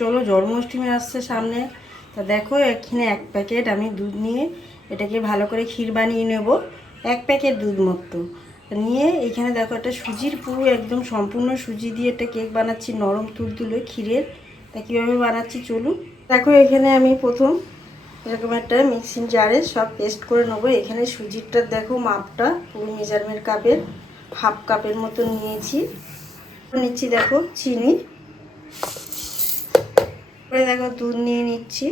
চলো জন্মাষ্টমী আসছে সামনে। তা দেখো, এখানে এক প্যাকেট আমি দুধ নিয়ে এটাকে ভালো করে ক্ষীর বানিয়ে নেব। এক প্যাকেট দুধ মাত্র তা নিয়ে এখানে দেখো একটা সুজির পুরো একদম সম্পূর্ণ সুজি দিয়ে একটা কেক বানাচ্ছি, নরম তুলতুলে ক্ষীরের। তা কীভাবে বানাচ্ছি চলুন। দেখো, এখানে আমি প্রথম এরকম একটা মিক্সিং জারে সব পেস্ট করে নেব। এখানে সুজিরটার দেখো মাপটা, পুরো মেজারমেন্ট কাপের, হাফ কাপের মতো নিয়েছি। নিচ্ছি দেখো চিনি। পরে দেখো দুধ নিয়ে নিচ্ছি।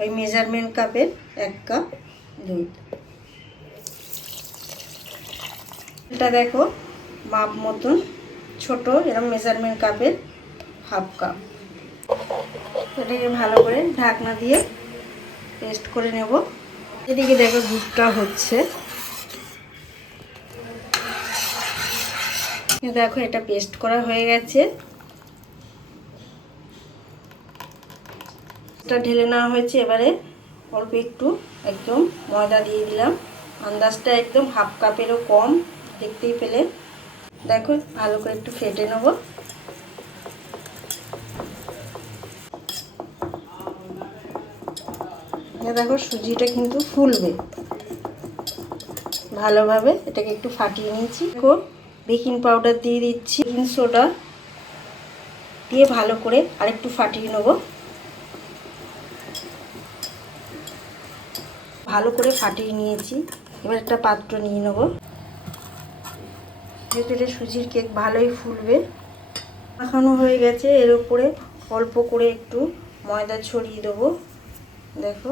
ওই মেজারমেন্ট কাপের এক কাপ দুধ। এটা দেখো, মাপ মতন ছোট, এরকম মেজারমেন্ট কাপের হাফ কাপ এটাকে ভালো করে ঢাকনা দিয়ে পেস্ট করে নেব। এদিকে দেখো দুধটা হচ্ছে। দেখো এটা পেস্ট করা হয়ে গেছে। এটা ঢেলে নেওয়া হয়েছে, এবারে অল্প একটু একদম ময়দা দিয়ে দিলাম। আন্দাজটা একদম হাফ কাপেরও কম, দেখতেই পেলে। দেখো, ভালো করে একটু ফেটে নেব। দেখো, সুজিটা কিন্তু ফুলবে। ভালোভাবে এটাকে একটু ফাটিয়ে নিয়েছি। দেখো, বেকিং পাউডার দিয়ে দিচ্ছি। বেকিং সোডা দিয়ে ভালো করে আরেকটু ফাটিয়ে নেব। ভালো করে ফাটিয়ে নিয়েছি। এবার একটা পাত্র নিয়ে নেব। ভেতরে সুজির কেক ভালোই ফুলবে। মাখানো হয়ে গেছে। এর উপরে অল্প করে একটু ময়দা ছড়িয়ে দেবো। দেখো।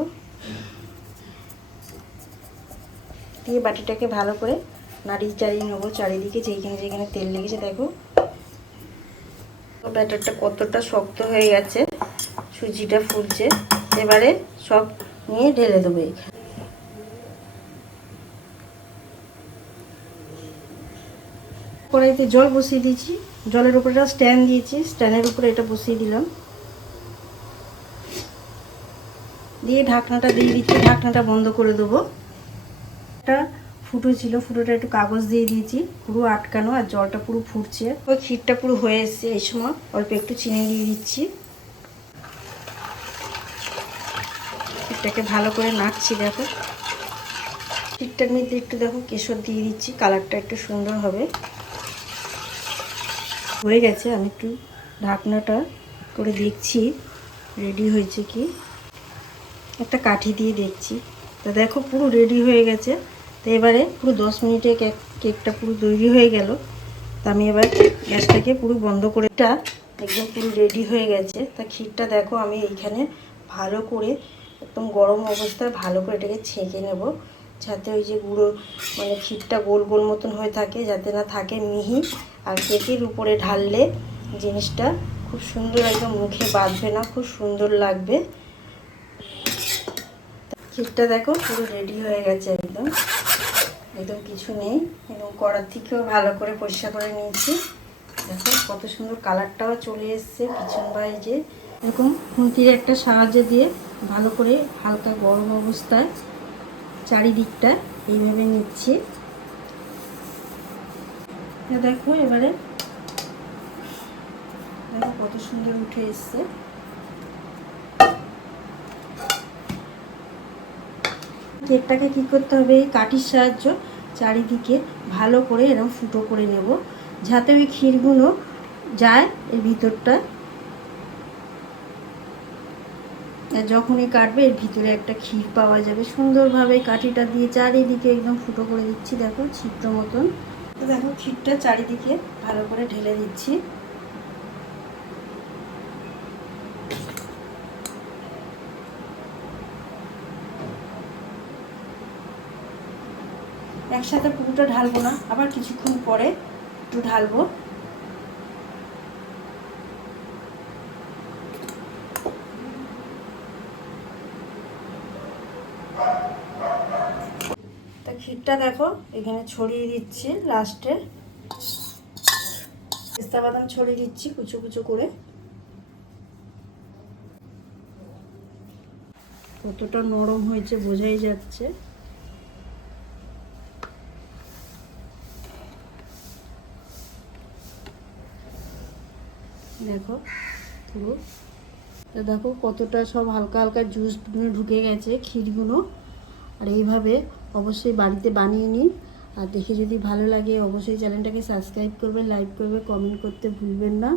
দিয়ে বাটিটাকে ভালো করে নাড়িয়ে চাড়িয়ে নেব চারিদিকে। যেখানে যেখানে তেল লেগেছে, দেখো। ব্যাটারটা কতটা শক্ত হয়ে গেছে। সুজিটা ফুলছে। এবারে সব নিয়ে ঢেলে দেবো এখানে। কড়াইতে জল বসিয়ে দিয়েছি। জলের উপরে একটা স্ট্যান্ড দিয়েছি। স্ট্যান্ডের উপরে এটা বসিয়ে দিলাম। দিয়ে ঢাকনাটা দিয়ে দিচ্ছি। ঢাকনাটা বন্ধ করে দেবো। একটা ফুটো ছিল। ফুটোটা একটু কাগজ দিয়ে দিয়েছি। পুরো আটকানো আর জলটা পুরো ফুটছে। ওই ক্ষীরটা পুরো হয়ে এসছে এই সময়। অল্প একটু চিনি দিয়ে দিচ্ছি। ক্ষীরটাকে ভালো করে নাড়ছি, দেখো। ক্ষীরটার মধ্যে একটু, দেখো, কেশর দিয়ে দিচ্ছি। কালারটা একটু সুন্দর হবে। হয়ে গেছে, আমি একটু ঢাকনাটা করে দেখছি রেডি হয়েছে কি? একটা কাঠি দিয়ে দেখছি। তা দেখো, পুরো রেডি হয়ে গেছে। তো এবারে পুরো দশ মিনিটে কেক, কেকটা পুরো তৈরি হয়ে গেল। তা আমি এবার গ্যাসটাকে পুরো বন্ধ করে এটা একদম পুরো রেডি হয়ে গেছে। তা ক্ষীরটা দেখো, আমি এইখানে ভালো করে, একদম গরম অবস্থায় ভালো করে এটাকে ছেঁকে নেব। যাতে ওই যে গুঁড়ো মানে ক্ষীরটা গোল গোল মতন হয়ে থাকে, যাতে না থাকে মিহি। আর কেকের উপরে ঢাললে জিনিসটা খুব সুন্দর একদম মুখে বাঁধবে না, খুব সুন্দর লাগবে। ক্ষীরটা দেখো পুরো রেডি হয়ে গেছে একদম। একদম কিছু নেই, এবং কড়ার থেকেও ভালো করে পরিষ্কার করে নিয়েছি। দেখো কত সুন্দর কালারটাও চলে এসছে পিছন বাই যে। এরকম খুঁতির একটা সাহায্য দিয়ে ভালো করে হালকা গরম অবস্থায় চারিদিকটা এইভাবে নিচ্ছি। দেখো এবারে, দেখো কত সুন্দর উঠে এসছে। কেকটাকে কি করতে হবে? কাঠির সাহায্য চারিদিকে ভালো করে এরকম ফুটো করে নেব, যাতে ওই ক্ষীরগুলো যায় এর ভিতরটা। যখনই কাটবে, এর ভিতরে একটা ক্ষীর পাওয়া যাবে। সুন্দরভাবে কাঠিটা দিয়ে চারিদিকে একদম ফুটো করে দিচ্ছি, দেখো ছিদ্র মতন। তো দেখো ক্ষীরটা চারিদিকে ভালো করে ঢেলে দিচ্ছি। একসাথে পুরোটা ঢালবো না, আবার কিছুক্ষণ পরে একটু ঢালবো তা ক্ষীরটা দেখো, এখানে ছড়িয়ে দিচ্ছি লাস্টে। পেস্তা বাদাম ছড়িয়ে দিচ্ছি কুচো কুচো করে। কতটা নরম হয়েছে বোঝাই যাচ্ছে। দেখো, পুরো। দেখো কতটা সব হালকা হালকা জুস ঢুকে গেছে ক্ষীরগুলো। আর এইভাবে অবশ্যই বাড়িতে বানিয়ে নিন। আর দেখে যদি ভালো লাগে, অবশ্যই চ্যানেলটাকে সাবস্ক্রাইব করবে লাইক করবে কমেন্ট করতে ভুলবেন না।